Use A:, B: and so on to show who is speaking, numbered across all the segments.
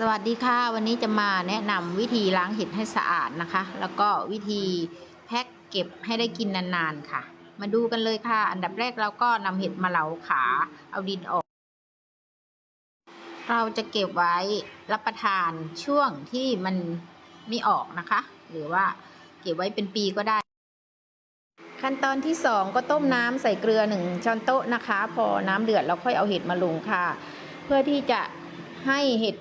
A: สวัสดีค่ะ วันนี้จะมาแนะนำวิธีล้างเห็ดให้สะอาดนะคะ แล้วก็วิธีแพ็คเก็บให้ได้กินนานๆค่ะ มาดูกันเลยค่ะ อันดับแรกเราก็นำเห็ดมาเหลาขา เอาดินออก เราจะเก็บไว้รับประทานช่วงที่มันไม่ออกนะคะ หรือว่าเก็บไว้เป็นปีก็ได้ ขั้นตอนที่ 2 ก็ต้มน้ำใส่เกลือ 1 ช้อนโต๊ะนะคะ พอน้ำเดือดเราค่อยเอาเห็ดมาลงค่ะ เพื่อที่จะให้เห็ด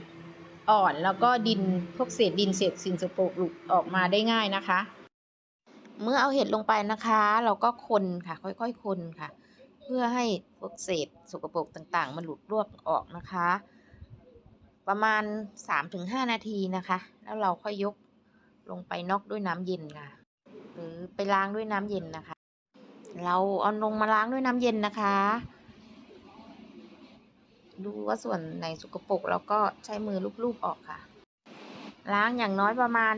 A: อ่อน แล้วก็ดินพวกเศษดินเศษสิ่งสกปรกหลุดออกมาได้ง่ายนะคะ เมื่อเอาเห็ดลงไปนะคะ เราก็คนค่ะ ค่อยๆ คนค่ะ เพื่อให้พวกเศษสกปรกต่างๆ มันหลุดรวกออกนะคะ ประมาณ 3-5 นาทีนะคะ แล้วเราค่อยยกลงไปนอกด้วยน้ำเย็นค่ะ หรือไปล้างด้วยน้ำเย็นนะคะ เราเอาลงมาล้างด้วยน้ำเย็นนะคะ ดูว่าส่วนไหนสกปรกเราก็ใช้มือลูบๆออกค่ะ ล้างอย่างน้อยประมาณ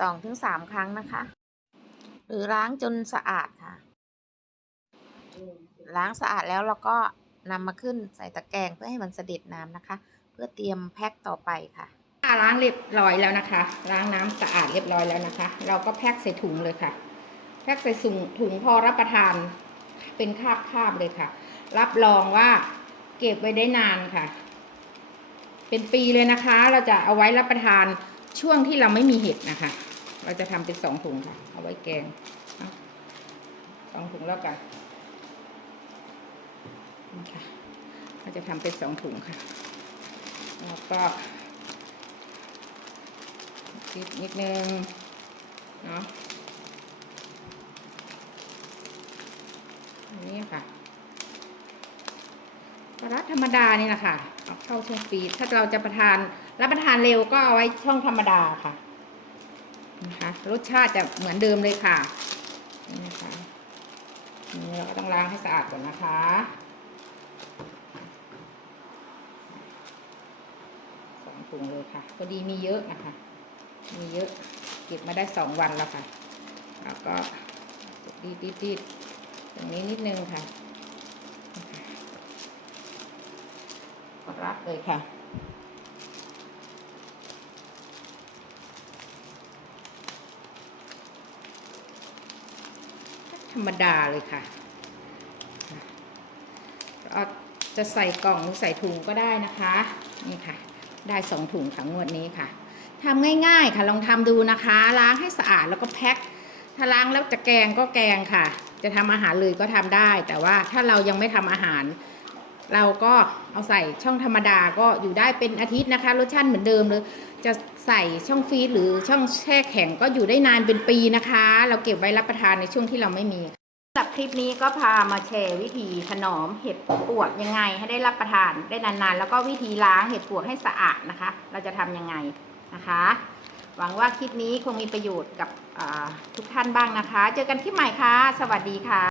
A: สองถึงสามครั้งนะคะ หรือล้างจนสะอาดค่ะ ล้างสะอาดแล้วเราก็นำมาขึ้นใส่ตะแกรงเพื่อให้มันเสด็จน้ำนะคะ เพื่อเตรียมแพ็คต่อไปค่ะ
B: ล้างเรียบร้อยแล้วนะคะ ล้างน้ำสะอาดเรียบร้อยแล้วนะคะ เราก็แพ็คใส่ถุงเลยค่ะ แพ็คใส่ถุงถุงพอรับประทานเป็นคาบคาบๆเลยค่ะ รับรองว่า เก็บไว้ได้นานค่ะ เป็นปีเลยนะคะ เราจะเอาไว้รับประทานช่วงที่เราไม่มีเห็ดนะคะ เราจะทำเป็นสองถุงค่ะ เอาไว้แกงสองถุงแล้วกันนี่ค่ะเราจะทำเป็นสองถุงค่ะ แล้วก็นิดนิดนึงเนาะอันนี้ค่ะ ร้าธรรมดานี่นะคะเอาเข้าช่องฟรีซถ้าเราจะประทานรับประทานเร็วก็เอาไว้ช่องธรรมดาค่ะนะคะรสชาติจะเหมือนเดิมเลยค่ะนี่นะคะนี่เราก็ต้องล้างให้สะอาดก่อนนะคะสองถุงเลยค่ะพอดีมีเยอะนะคะ มีเยอะเก็บมาได้สองวันแล้วค่ะแล้วก็ดีดดีดดีดตรงนี้นิดนึงค่ะกด รับเลยค่ะ ธรรมดาเลยค่ะเอาจะใส่กล่องหรือใส่ถุงก็ได้นะคะ นี่ค่ะ ได้สองถุงค่ะงวดนี้ค่ะทำง่ายๆค่ะลองทำดูนะคะ ล้างให้สะอาดแล้วก็แพ็คถ้าล้างแล้วจะแกงก็แกงค่ะ จะทำอาหารเลยก็ทำได้ แต่ว่าถ้าเรายังไม่ทำอาหาร เราก็เอาใส่ช่องธรรมดาก็อยู่ได้เป็นอาทิตย์นะคะ รสชาติเหมือนเดิมเลยจะใส่ช่องฟรีซหรือช่องแช่แข็งก็อยู่ได้นานเป็นปีนะคะ เราเก็บไว้รับประทานในช่วงที่เราไม่มี
A: สำหรับคลิปนี้ก็พามาแชร์วิธีถนอมเห็ดปวกยังไงให้ได้รับประทานได้นานๆ แล้วก็วิธีล้างเห็ดปวกให้สะอาดนะคะ เราจะทำยังไงนะคะ หวังว่าคลิปนี้คงมีประโยชน์กับทุกท่านบ้างนะคะ เจอกันคลิปใหม่ค่ะ สวัสดีค่ะ